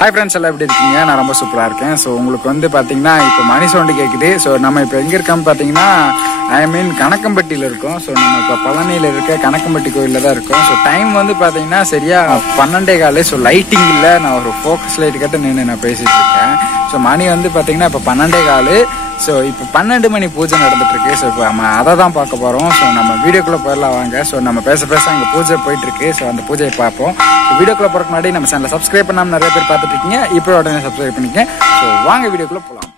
Hi friends, எல்லாம் எப்படி இருக்கீங்க? நான் ரொம்ப சூப்பராக இருக்கேன். ஸோ உங்களுக்கு வந்து பார்த்தீங்கன்னா இப்போ மணி சவுண்டு கேட்குது. ஸோ நம்ம இப்போ எங்கே இருக்கோம்னு பார்த்தீங்கன்னா கணக்கம்பட்டியில் இருக்கோம். ஸோ நம்ம இப்போ பழனியில் இருக்க கணக்கம்பட்டி கோயிலில் தான் இருக்கோம். ஸோ டைம் வந்து பார்த்தீங்கன்னா சரியா 12:15. ஸோ லைட்டிங் இல்லை, நான் ஒரு ஃபோக்கஸ் லைட் கிட்ட நின்று நான் பேசிகிட்டு இருக்கேன். ஸோ மணி வந்து பார்த்தீங்கன்னா இப்போ 12:15. ஸோ இப்போ 12 மணி பூஜை நடந்துட்டு இருக்கு. ஸோ இப்போ நம்ம அதை தான் பார்க்க போகிறோம். ஸோ நம்ம வீடியோக்குள்ளே போயிடலாம் வாங்க. ஸோ நம்ம பேச அங்கே பூஜை போயிட்டு இருக்கு. ஸோ அந்த பூஜையை பார்ப்போம். வீடியோக்குள்ளே போகிறக்கு முன்னாடி நம்ம சேனலை சப்ஸ்கிரைப் பண்ணாமல் நிறைய பேர் பார்த்துட்டு இருக்கீங்க. இப்போ உடனே சப்ஸ்கிரைப் பண்ணிக்க. ஸோ வாங்க வீடியோக்குள்ளே போகலாம்.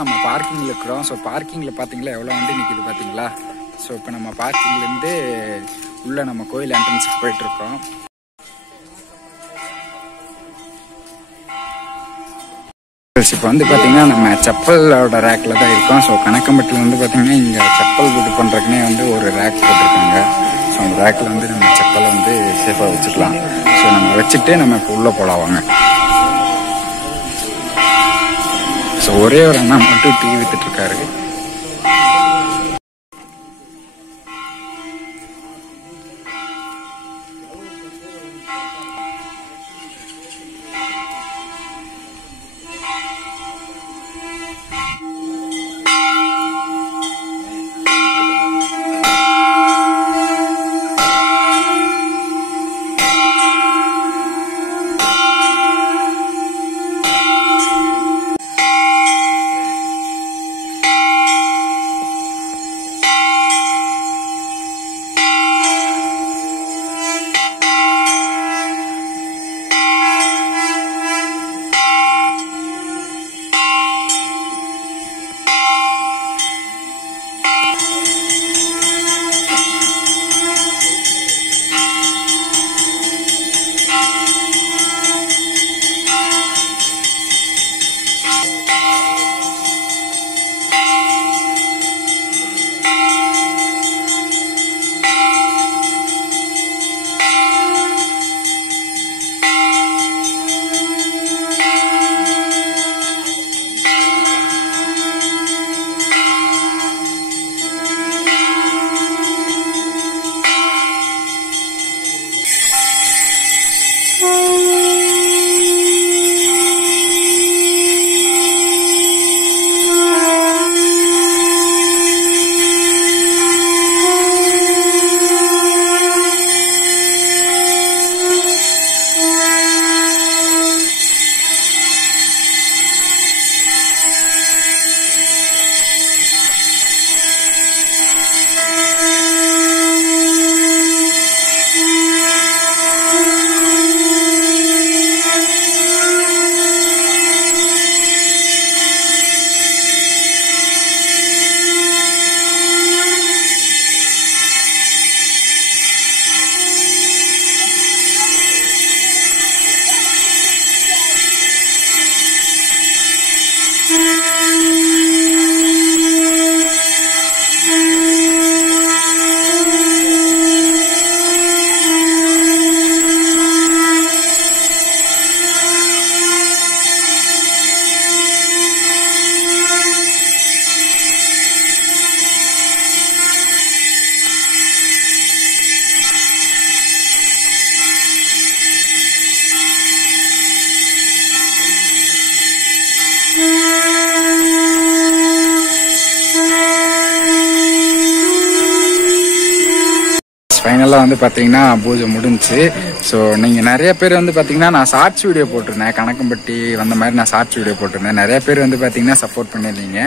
நம்ம பார்க்கிங்ல இருக்கிறோம். ஸோ பார்க்கிங்ல பாத்தீங்களா எவ்வளவு வண்டி நிக்குது பாத்தீங்களா? ஸோ இப்போ நம்ம பார்க்கிங்ல இருந்து உள்ள நம்ம கோயில் என்ட்ரன்ஸுக்கு போயிட்டு இருக்கோம். இப்போ வந்து பாத்தீங்கன்னா நம்ம செப்பலோட ரேக்ல தான் இருக்கோம். ஸோ கணக்கம்பட்டியில் வந்து பாத்தீங்கன்னா இங்க செப்பல் இது பண்றதுக்குன்னே வந்து ஒரு ரேக் போட்டிருக்காங்க. ஸோ அந்த ரேக்ல வந்து நம்ம செப்பலை வந்து சேஃபா வச்சுக்கலாம். ஸோ நம்ம வச்சுட்டு நம்ம இப்போ உள்ள போலாம் வாங்க. ஸோ ஒரே ஒரு அண்ணா மட்டும் டீ வித்துட்டு இருக்காரு. ஃபைனலாக வந்து பார்த்தீங்கன்னா பூஜை முடிஞ்சிச்சு. ஸோ நீங்கள் நிறைய பேர் வந்து பார்த்தீங்கன்னா நான் ஷார்ட்ஸ் வீடியோ போட்டிருந்தேன். கணக்கம்பட்டி வந்த மாதிரி நான் ஷார்ட்ஸ் வீடியோ போட்டிருந்தேன். நிறைய பேர் வந்து பார்த்தீங்கன்னா சப்போர்ட் பண்ணியிருந்தீங்க.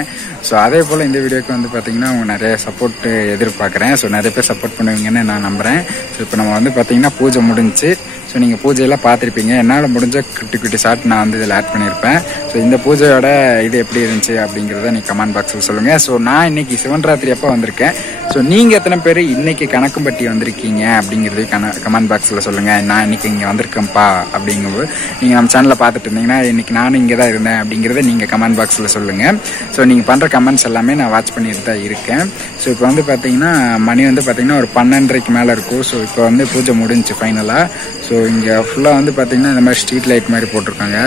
ஸோ அதே போல் இந்த வீடியோக்கு வந்து பார்த்தீங்கன்னா அவங்க நிறைய சப்போர்ட் எதிர்பார்க்குறேன். ஸோ நிறைய பேர் சப்போர்ட் பண்ணுவீங்கன்னு நான் நம்புகிறேன். ஸோ இப்போ நம்ம வந்து பார்த்தீங்கன்னா பூஜை முடிஞ்சிச்சு. ஸோ நீங்கள் பூஜையெல்லாம் பார்த்துருப்பீங்க. என்னால் முடிஞ்ச குட்டி ஷார்ட் நான் வந்து இதில் ஆட் பண்ணியிருப்பேன். ஸோ இந்த பூஜையோட இது எப்படி இருந்துச்சு அப்படிங்கிறத நீங்கள் கமெண்ட் பாக்ஸில் சொல்லுங்கள். ஸோ நான் இன்னைக்கு சிவன் ராத்திரி அப்போ வந்திருக்கேன். ஸோ நீங்கள் எத்தனை பேர் இன்னைக்கு கணக்கம்பட்டி வந்திருக்கீங்க வந்திருக்கீங்க அப்படிங்கிறது கமெண்ட் பாக்ஸில் சொல்லுங்கள். நான் இன்னைக்கு இங்கே வந்திருக்கேன்ப்பா அப்படிங்கும்போது நீங்கள் நம்ம சேனலில் பார்த்துட்டு இருந்தீங்கன்னா இன்னைக்கு நானும் இங்கே தான் இருந்தேன் அப்படிங்கிறத நீங்கள் கமெண்ட் பாக்ஸில் சொல்லுங்கள். ஸோ நீங்கள் பண்ணுற கமெண்ட்ஸ் எல்லாமே நான் வாட்ச் பண்ணிட்டு தான் இருக்கேன். ஸோ இப்போ வந்து பார்த்தீங்கன்னா மணி வந்து பார்த்தீங்கன்னா ஒரு 12:30க்கு மேலே இருக்கும். ஸோ இப்போ வந்து பூஜை முடிஞ்சிச்சு ஃபைனலாக. ஸோ இங்கே ஃபுல்லாக வந்து பார்த்தீங்கன்னா இந்த மாதிரி ஸ்ட்ரீட் லைட் மாதிரி போட்டிருக்காங்க.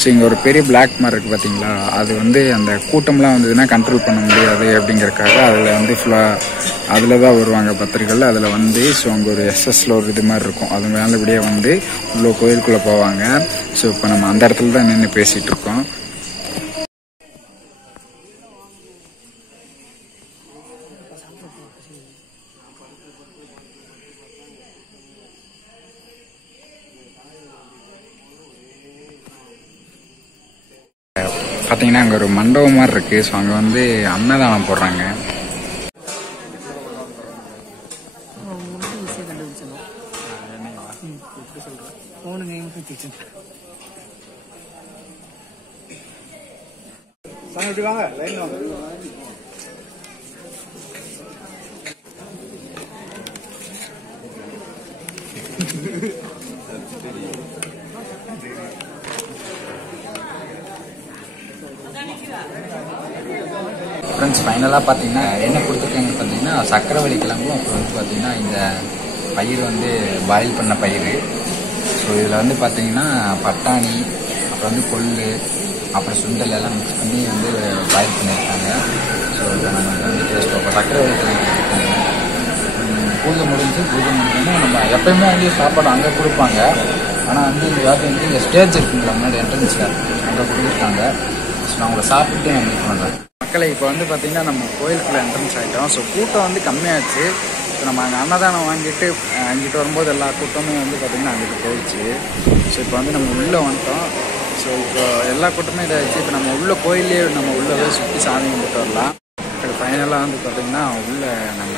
ஸோ இங்கே ஒரு பெரிய பிளாக் மாதிரி இருக்குது பார்த்தீங்களா, அது வந்து அந்த கூட்டம்லாம் வந்ததுன்னா கண்ட்ரோல் பண்ண முடியாது அப்படிங்கிறதுக்காக அதில் வந்து ஃபுல்லாக அதில் தான் வருவாங்க பத்திரிகைகள். அதில் வந்து ஸோ அங்கே ஒரு எஸ்எஸ்ல ஒரு இது மாதிரி இருக்கும், அது மேலபடியே வந்து உள்ள கோயிலுக்குள்ளே போவாங்க. ஸோ இப்போ நம்ம அந்த இடத்துல தான் நின்று பேசிகிட்டு இருக்கோம். பார்த்தீங்கன்னா அங்கே ஒரு மண்டபம் மாதிரி இருக்குது. ஸோ அங்கே வந்து அன்னதானம் போடுறாங்க. ஃப்ரெண்ட்ஸ் ஃபைனலாக பார்த்தீங்கன்னா என்ன கொடுத்துருக்காங்க பார்த்தீங்கன்னா சக்கரவள்ளி கிழங்கும், அப்புறம் வந்து பார்த்தீங்கன்னா இந்த பயிர் வந்து பாயில் பண்ண பயிர். ஸோ இதில் வந்து பார்த்தீங்கன்னா பட்டாணி, அப்புறம் வந்து கொள்ளு, அப்புறம் சுண்டல் எல்லாம் மிக்ஸ் பண்ணி வந்து பாயில் பண்ணியிருக்காங்க. ஸோ இதை நம்ம வந்து டேஸ்ட் பார்ப்போம். சக்கரவள்ளி கிழங்கு பூஜை முடிஞ்சோன்னா நம்ம எப்பயுமே வந்து சாப்பாடு அங்கே கொடுப்பாங்க. ஆனால் வந்து இந்த வாட்டி வந்து இங்கே ஸ்டேஜ் இருக்குங்களா முன்னாடி என்ட்ரன்ஸில் அங்கே கொடுத்துருக்காங்க. ஸோ நான் உங்களை சாப்பிட்டு நான் மீட் பண்ணுறேன். மக்களை இப்போ வந்து பார்த்தீங்கன்னா நம்ம கோயிலுக்குள்ளே என்ட்ரன்ஸ் ஆகிட்டோம். ஸோ கூட்டம் வந்து கம்மியாச்சு. ஸோ நம்ம அங்கே அன்னதானம் வாங்கிட்டு அங்கிட்டு வரும்போது எல்லா கூட்டமும் வந்து பார்த்திங்கன்னா அங்கிட்டு போயிடுச்சு. ஸோ இப்போ வந்து நம்ம உள்ளே வந்துட்டோம். ஸோ இப்போ எல்லா கூட்டமும் இதாகிடுச்சு. இப்போ நம்ம உள்ள கோயிலே நம்ம உள்ளே சுற்றி சாமி கும்பிட்டு வரலாம். ஃபைனலாக வந்து பார்த்திங்கன்னா உள்ளே நம்ம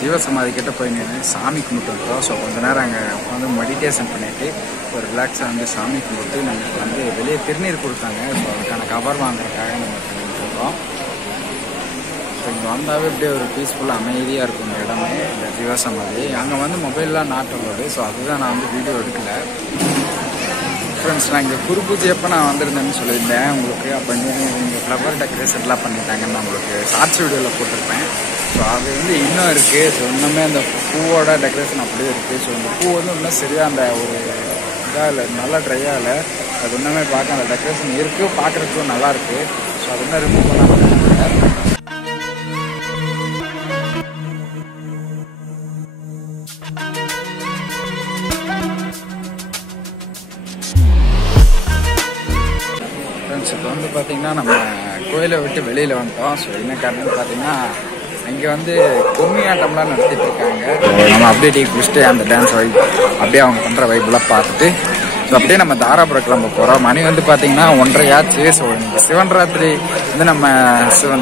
ஜீவசமாதி கிட்ட போய் நின்று சாமி கும்பிட்டு வந்துட்டோம். ஸோ கொஞ்ச நேரம் அங்கே உட்காந்து மெடிடேஷன் பண்ணிவிட்டு ஒரு ரிலாக்ஸாக வந்து சாமி கும்பிட்டு நமக்கு வந்து வெளியே திருநீர் கொடுத்தாங்க. ஸோ அதுக்கான கவர் வாங்குறதுக்காக நம்ம பண்ணிட்டு இருக்கோம். ஸோ இங்கே வந்தாவே அப்படியே ஒரு பீஸ்ஃபுல்லாக அமைதியாக இருக்கும் இந்த இடமே, இந்த ஜீவசமாதி. அங்கே வந்து மொபைல்லாம் நாட் அலோடு. ஸோ அதுதான் நான் வந்து வீடியோ எடுக்கலை. ஃப்ரெண்ட்ஸ் நான் இங்கே குரு பூஜை எப்போ நான் வந்திருந்தேன்னு சொல்லியிருந்தேன் உங்களுக்கு. அப்போ இங்கே ஃப்ளவர் டெக்கரேஷன்லாம் பண்ணிட்டாங்கன்னு நான் உங்களுக்கு ஷார்ட்ஸ் வீடியோவில் போட்டிருப்பேன். ஸோ அது வந்து இன்னும் இருக்குது. ஸோ இன்னுமே அந்த பூவோட டெக்கரேஷன் அப்படியே இருக்குது. ஸோ இந்த பூ வந்து இன்னும் சரியாக அந்த ஒரு இதாக இல்லை, நல்லா ட்ரையாக இல்லை. அது இன்னுமே பார்க்க அந்த டெக்கரேஷன் இருக்குது, பார்க்குறதுக்கும் நல்லாயிருக்கு. ஸோ அது இன்னும் ரிமூவ் பண்ணாமல். இப்போ வந்து பார்த்திங்கன்னா நம்ம கோயிலை விட்டு வெளியில் வந்துட்டோம். ஸோ என்ன காரணம்னு பார்த்தீங்கன்னா இங்கே வந்து கும்மி ஆட்டம்லாம் நடத்திட்டு இருக்காங்க. நம்ம அப்படியே டீ குடிச்சிட்டு அந்த டான்ஸ் வைப் அப்படியே அவங்க பண்ணுற வைப்லாம் பார்த்துட்டு ஸோ அப்படியே நம்ம தாராபுரம் கிளம்ப போகிறோம். மணி வந்து பார்த்தீங்கன்னா 1:30 ஆச்சு. ஸோ இன்னைக்கு சிவன் ராத்திரி வந்து நம்ம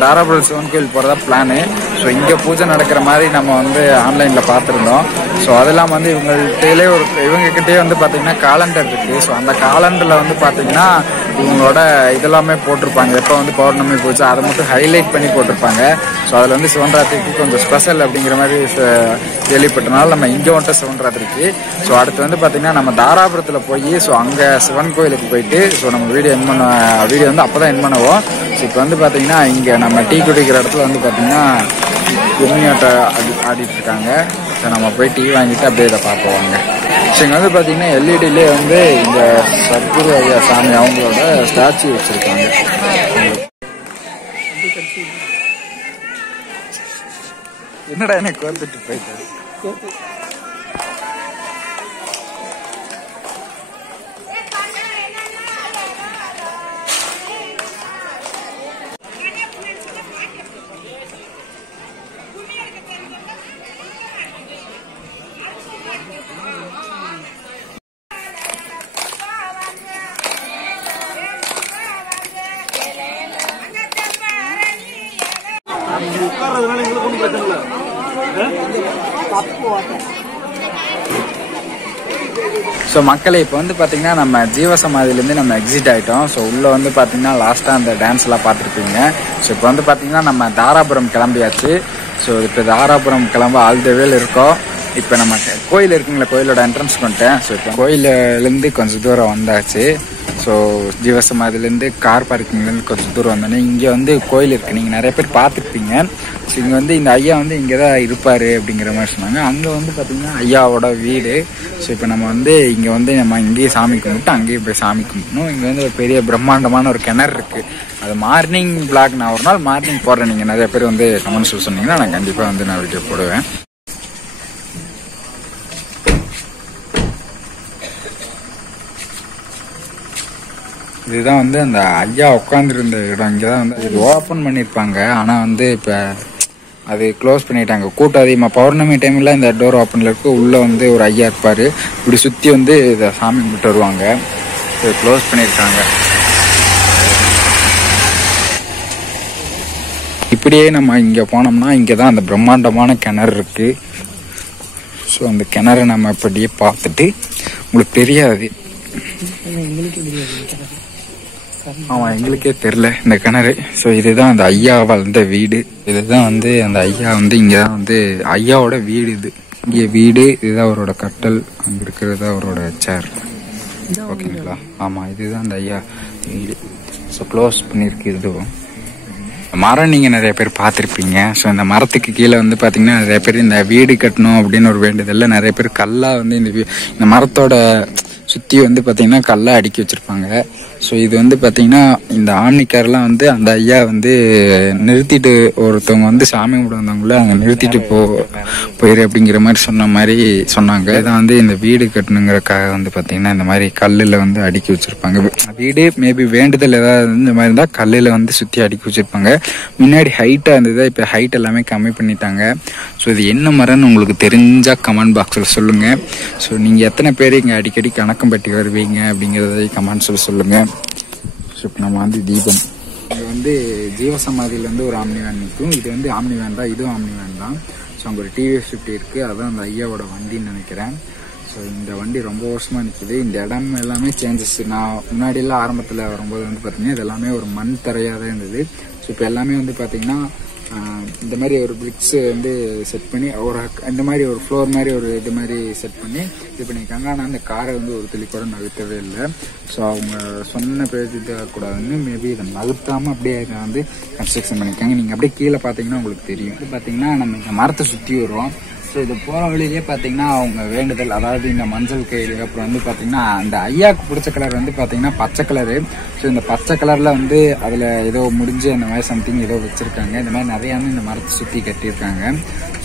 தாராபுரம் சிவன் கோயில் போகிறதா பிளானு. ஸோ இங்கே பூஜை நடக்கிற மாதிரி நம்ம வந்து ஆன்லைனில் பார்த்துருந்தோம். ஸோ அதெல்லாம் வந்து இவங்ககிட்டயே வந்து பார்த்தீங்கன்னா காலண்டர் இருக்குது. ஸோ அந்த காலண்டரில் வந்து பார்த்தீங்கன்னா இவங்களோட இதெல்லாமே போட்டிருப்பாங்க. எப்போ வந்து பௌர்ணமி பூஜை அதை மட்டும் ஹைலைட் பண்ணி போட்டிருப்பாங்க. ஸோ அதில் வந்து சிவன் ராத்திரிக்கு கொஞ்சம் ஸ்பெஷல் அப்படிங்கிற மாதிரி கேள்விப்பட்டனால நம்ம இங்கே வந்துட்டு சிவன் ராத்திரிக்கு. ஸோ அடுத்து வந்து பார்த்தீங்கன்னா நம்ம தாராபுரத்தில் போய் ஸோ அங்கே சிவன் கோயிலுக்கு போயிட்டு ஸோ நம்ம வீடியோ வந்து அப்போ தான் என் பண்ணுவோம். ஸோ இப்போ வந்து பார்த்தீங்கன்னா இங்கே நம்ம டீ குடிக்கிற இடத்துல வந்து பார்த்தீங்கன்னா கும்மியாட்டம் ஆடிட்டு இருக்காங்க. ஸோ நம்ம போய் டீ வாங்கிட்டு அப்படியே இதை பார்ப்போம். ஸோ இங்கே வந்து பார்த்தீங்கன்னா எல்இடிலே வந்து இந்த சர்க்குரு ஐயா சாமி அவங்களோட ஸ்டாச்சு வச்சுருக்காங்க. என்னடா எனக்கு வந்துட்டு போயிட்டு ஸோ மக்களை இப்போ வந்து பார்த்தீங்கன்னா நம்ம ஜீவசமாதியிலேருந்து நம்ம எக்ஸிட் ஆகிட்டோம். ஸோ உள்ளே வந்து பார்த்தீங்கன்னா லாஸ்ட்டாக அந்த டான்ஸ்லாம் பார்த்துருப்பீங்க. ஸோ இப்போ வந்து பார்த்தீங்கன்னா நம்ம தாராபுரம் கிளம்பியாச்சு. ஸோ இப்போ தாராபுரம் கிளம்ப ஆல் த வேல இருக்கோம். இப்போ நம்ம கோயில் இருக்குங்களா, கோயிலோட என்ட்ரன்ஸ் பண்ணிட்டேன். ஸோ இப்போ கோயிலேருந்து கொஞ்சம் தூரம் வந்தாச்சு. ஸோ ஜீவசமாதிலேருந்து கார் பார்க்கிங்லேருந்து கொஞ்சம் தூரம் வந்தோடனே இங்கே வந்து கோயில் இருக்குது. நீங்கள் நிறைய பேர் பார்த்துருப்பீங்க. ஸோ இங்கே வந்து இந்த ஐயா வந்து இங்கே தான் இருப்பார் அப்படிங்கிற மாதிரி சொன்னாங்க. அங்கே வந்து பார்த்திங்கன்னா ஐயாவோட வீடு. ஸோ இப்போ நம்ம வந்து இங்கே வந்து நம்ம இங்கேயே சாமி கும்பிட்டு அங்கேயே போய் சாமி கும்பிடணும். இங்கே வந்து ஒரு பெரிய பிரம்மாண்டமான ஒரு கிணறு இருக்குது. அது மார்னிங் பிளாக் நான் ஒரு நாள் மார்னிங் போடுறேன். நீங்கள் நிறைய பேர் வந்து கமெண்ட்ஸ் சொன்னீங்கன்னா நான் கண்டிப்பாக வந்து நான் வீடியோ போடுவேன். இதுதான் வந்து அந்த ஐயா உட்காந்துருந்த இடம். இங்கே தான் வந்து இது ஓப்பன் பண்ணியிருப்பாங்க. ஆனால் வந்து இப்போ அது க்ளோஸ் பண்ணிட்டாங்க. கூட்டம் அதிகமாக பௌர்ணமி டைமில் இந்த டோர் ஓப்பனில் இருக்கு. உள்ளே வந்து ஒரு ஐயா இருப்பார். இப்படி சுற்றி வந்து இதை சாமி கும்பிட்டு வருவாங்க. இது க்ளோஸ் பண்ணியிருக்காங்க. இப்படியே நம்ம இங்கே போனோம்னா இங்கே தான் அந்த பிரம்மாண்டமான கிணறு இருக்குது. ஸோ அந்த கிணறு நம்ம இப்படியே பார்த்துட்டு உங்களுக்கு தெரியாது. ஆமாம், எங்களுக்கே தெரில இந்த கிணறு. ஸோ இதுதான் அந்த ஐயா வாழ்ந்த வீடு. இதுதான் வந்து அந்த ஐயா வந்து இங்கே தான் வந்து ஐயாவோட வீடு. இது இங்கே வீடு. இதுதான் அவரோட கட்டல். அங்கே இருக்கிறது அவரோட சேர். ஓகேங்களா? ஆமாம், இதுதான் அந்த ஐயா வீடு. ஸோ க்ளோஸ் பண்ணியிருக்கு. இதுவும் மரம் நீங்கள் நிறைய பேர் பார்த்துருப்பீங்க. ஸோ இந்த மரத்துக்கு கீழே வந்து பார்த்தீங்கன்னா நிறைய பேர் இந்த வீடு கட்டணும் அப்படின்னு ஒரு வேண்டுதல்ல நிறைய பேர் கல்லாக வந்து இந்த மரத்தோட சுற்றி வந்து பார்த்தீங்கன்னா கல்லாக அடுக்கி வச்சுருப்பாங்க. ஸோ இது வந்து பார்த்தீங்கன்னா இந்த ஆம்னிக்காரெலாம் வந்து அந்த ஐயா வந்து நிறுத்திட்டு ஒருத்தவங்க வந்து சாமி கூட வந்தவங்கள அங்கே நிறுத்திட்டு போயிரு அப்படிங்கிற மாதிரி சொன்ன மாதிரி சொன்னாங்க. இதான் வந்து இந்த வீடு கட்டணுங்கிறக்காக வந்து பார்த்தீங்கன்னா இந்த மாதிரி கல்லில் வந்து அடுக்கி வச்சுருப்பாங்க. வீடு மேபி வேண்டுதல் ஏதாவது இந்த மாதிரி இருந்தால் கல்லில் வந்து சுற்றி அடுக்கி வச்சுருப்பாங்க. முன்னாடி ஹைட்டாக இருந்தது, இப்போ ஹைட் எல்லாமே கம்மி பண்ணிட்டாங்க. ஸோ இது என்ன மரம்னு உங்களுக்கு தெரிஞ்சால் கமெண்ட் பாக்ஸில் சொல்லுங்கள். ஸோ நீங்கள் எத்தனை பேர் இங்கே அடிக்கடி கணக்கம்பட்டி வருவீங்க அப்படிங்கிறத கமெண்ட்ஸில் சொல்லுங்கள். ஸோ இப்போ நம்ம வந்து தீபம் இங்கே வந்து ஜீவசமாதியில் வந்து ஒரு ஆம்னி வேன் நிற்கும். இது வந்து ஆம்னி வேன் தான், இதுவும் ஆம்னி வேன் தான். ஸோ அங்கே ஒரு டிவிஎஸ் 50 இருக்குது. அதுதான் அந்த ஐயாவோட வண்டின்னு நினைக்கிறேன். ஸோ இந்த வண்டி ரொம்ப வருஷமாக நிற்கிது. இந்த இடம் எல்லாமே சேஞ்சஸ். நான் முன்னாடியெல்லாம் ஆரம்பத்தில் வரும்போது வந்து பார்த்தீங்கன்னா இது எல்லாமே ஒரு மண் தரையாக தான் இருந்தது. ஸோ இப்போ எல்லாமே வந்து பார்த்தீங்கன்னா இந்த மாதிரி ஒரு பிரிக்ஸ் வந்து செட் பண்ணி ஒரு இந்த மாதிரி ஒரு ஃப்ளோர் மாதிரி ஒரு இது மாதிரி செட் பண்ணி இது பண்ணியிருக்காங்க. ஆனால் அந்த காரை வந்து ஒரு துளி கூட நகர்த்தவே இல்லை. ஸோ அவங்க சொன்ன பேர் கூடாதுன்னு மேபி இதை நகர்த்தாமல் அப்படியே இதை வந்து கன்ஸ்ட்ரக்ஷன் பண்ணியிருக்காங்க. நீங்கள் அப்படியே கீழே பார்த்தீங்கன்னா உங்களுக்கு தெரியும். இது பார்த்தீங்கன்னா நம்ம இந்த மரத்தை சுற்றி வருவோம். ஸோ இது போகிற வழியிலே பார்த்தீங்கன்னா அவங்க வேண்டுதல், அதாவது இந்த மஞ்சள் கயிறு, அப்புறம் வந்து பார்த்தீங்கன்னா அந்த ஐயாவுக்கு பிடிச்ச கலர் வந்து பார்த்தீங்கன்னா பச்சை கலரு. ஸோ இந்த பச்சை கலரில் வந்து அதில் ஏதோ முடிஞ்சு அந்த மாதிரி சம்திங் ஏதோ வச்சுருக்காங்க. இந்த மாதிரி நிறையா வந்து இந்த மரத்தை சுற்றி கட்டியிருக்காங்க.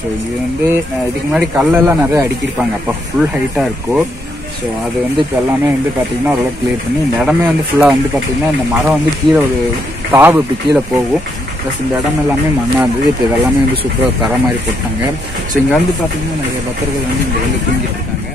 ஸோ இது வந்து இதுக்கு முன்னாடி கல்லெல்லாம் நிறைய அடுக்கியிருப்பாங்க. அப்போ ஃபுல் ஹைட்டாக இருக்கும். ஸோ அது வந்து இப்போ எல்லாமே வந்து பார்த்தீங்கன்னா ஓரளவு கிளியர் பண்ணி இந்த இடமே வந்து ஃபுல்லாக வந்து பார்த்தீங்கன்னா இந்த மரம் வந்து கீழே ஒரு தாவு இப்படி கீழே போகும். ப்ளஸ் இந்த இடம் எல்லாமே மண்ணாக இருந்தது. இப்போ இதெல்லாமே வந்து சூப்பராக தர மாதிரி போட்டாங்க. ஸோ இங்கே வந்து பார்த்தீங்கன்னா நிறைய பக்தர்கள் வந்து இங்கே வந்து தூங்கிட்டு இருக்காங்க.